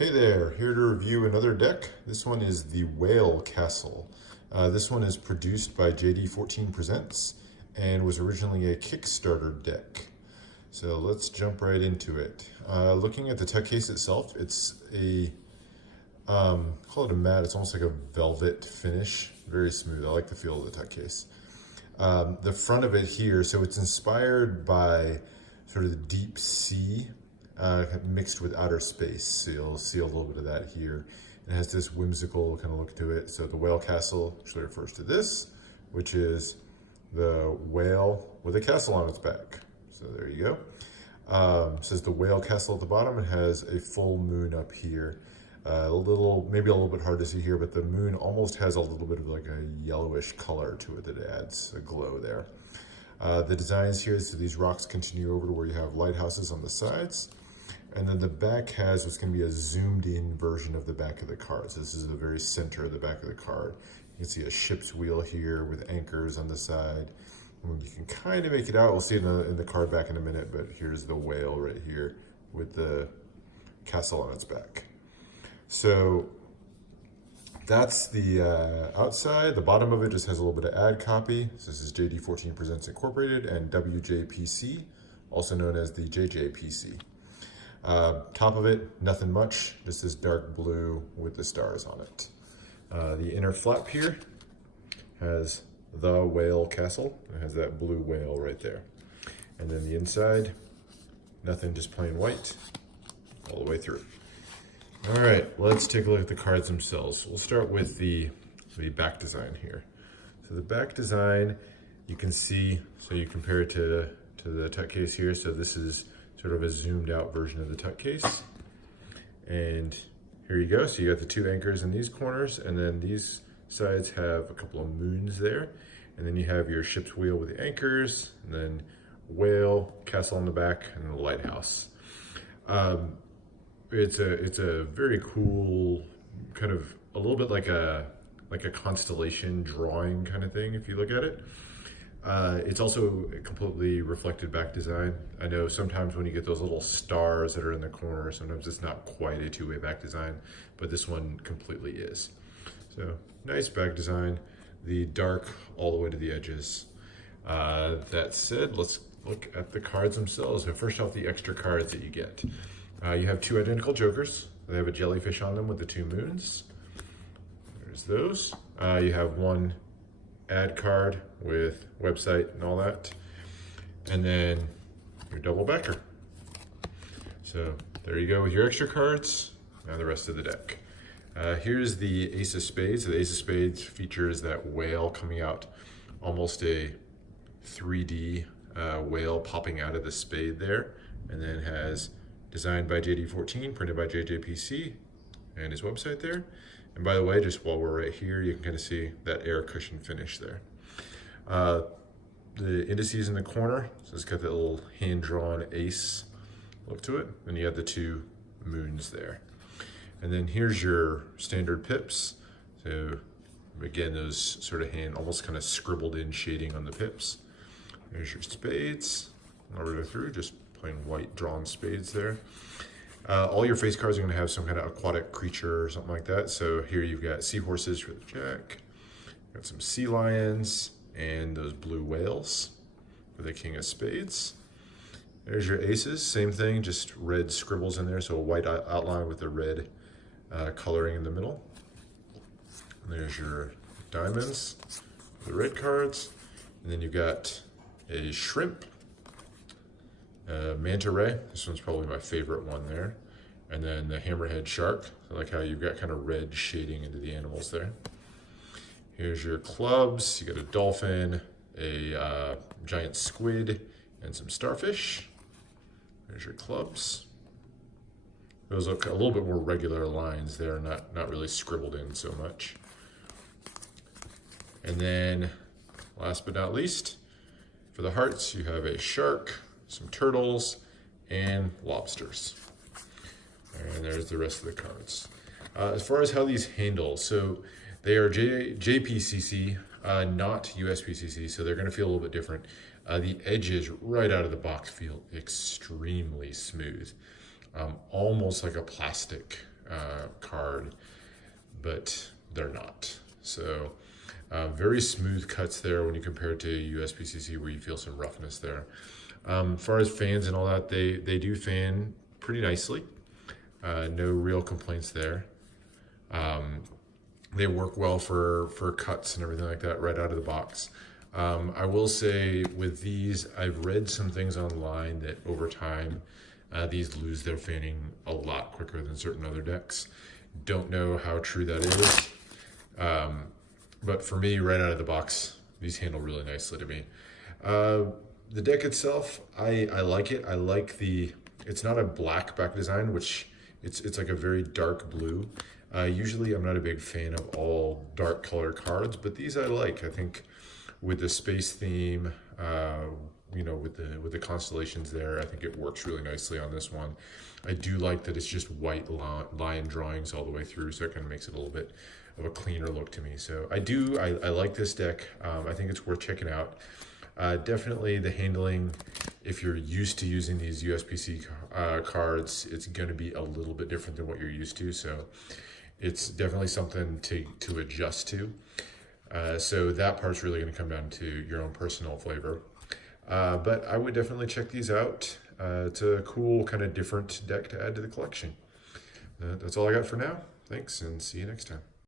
Hey there, here to review another deck. This one is the Whale Castle. This one is produced by JD14 Presents and was originally a Kickstarter deck. So let's jump right into it. Looking at the tech case itself, it's a, call it a matte, it's almost like a velvet finish. Very smooth, I like the feel of the tech case. The front of it here, so it's inspired by sort of the deep sea mixed with outer space. So you'll see a little bit of that here. It has this whimsical kind of look to it. So the Whale Castle actually refers to this, which is the whale with a castle on its back. So there you go. Says the Whale Castle at the bottom. It has a full moon up here. Maybe a little bit hard to see here, but the moon almost has a little bit of like a yellowish color to it that adds a glow there. The designs here, so these rocks continue over to where you have lighthouses on the sides. And then the back has what's going to be a zoomed in version of the back of the card. So this is the very center of the back of the card. You can see a ship's wheel here with anchors on the side. And you can kind of make it out. We'll see it in the card back in a minute, but here's the whale right here with the castle on its back. So that's the outside. The bottom of it just has a little bit of ad copy. So this is JD14 Presents Incorporated and WJPC, also known as the JJPC. Top of it, nothing much, just this dark blue with the stars on it. The inner flap here has the Whale Castle. It has that blue whale right there. And then the inside, nothing, just plain white all the way through. All right, let's take a look at the cards themselves. We'll start with the back design here. So the back design, you can see, so you compare it to the tech case here. So this is sort of a zoomed out version of the tech case. And here you go. So you got the two anchors in these corners, and then these sides have a couple of moons there. And then you have your ship's wheel with the anchors, and then whale, castle on the back, and then the lighthouse. It's a very cool, kind of a little bit like a constellation drawing kind of thing if you look at it. It's also a completely reflected back design. I know sometimes when you get those little stars that are in the corner, sometimes it's not quite a two-way back design, but this one completely is. So nice back design, the dark all the way to the edges. That said, let's look at the cards themselves. So first off, the extra cards that you get. You have two identical jokers. They have a jellyfish on them with the two moons. There's those. You have one ad card with website and all that, and then your double backer. So there you go with your extra cards. Now the rest of the deck. Here's the Ace of Spades. So the Ace of Spades features that whale coming out, almost a 3D whale popping out of the spade there, and then has designed by JD14, printed by JJPC, and his website there. And by the way, just while we're right here, you can kind of see that air cushion finish there. The indices in the corner, so it's got that little hand-drawn ace look to it. Then you have the two moons there. And then here's your standard pips. So again, those sort of almost kind of scribbled in shading on the pips. There's your spades, all the way through, just plain white drawn spades there. All your face cards are going to have some kind of aquatic creature or something like that. So here you've got seahorses for the jack, got some sea lions, and those blue whales for the king of spades. There's your aces, same thing, just red scribbles in there, so a white outline with the red coloring in the middle. And there's your diamonds, the red cards, and then you've got a shrimp, manta ray, this one's probably my favorite one there, and then the hammerhead shark. I like how you've got kind of red shading into the animals there. Here's your clubs, you got a dolphin, a giant squid, and some starfish. There's your clubs. Those look a little bit more regular lines there, not really scribbled in so much. And then last but not least, for the hearts, you have a shark, some turtles, and lobsters. And there's the rest of the cards. As far as how these handle, so they are JPCC, not USPCC, so they're gonna feel a little bit different. The edges right out of the box feel extremely smooth, almost like a plastic card, but they're not. So very smooth cuts there when you compare it to USPCC, where you feel some roughness there. As far as fans and all that, they do fan pretty nicely. No real complaints there. They work well for cuts and everything like that right out of the box. I will say with these, I've read some things online that over time, these lose their fanning a lot quicker than certain other decks. Don't know how true that is. But for me, right out of the box, these handle really nicely to me. The deck itself, I like it. I like it's not a black back design, which it's like a very dark blue. Usually I'm not a big fan of all dark colored cards, but these I like. I think with the space theme, with the constellations there, I think it works really nicely on this one. I do like that it's just white line drawings all the way through, so it kind of makes it a little bit of a cleaner look to me. So I like this deck. I think it's worth checking out. Definitely the handling, if you're used to using these USPC cards, it's going to be a little bit different than what you're used to. So it's definitely something to adjust to. So that part's really going to come down to your own personal flavor. But I would definitely check these out. It's a cool kind of different deck to add to the collection. That's all I got for now. Thanks, and see you next time.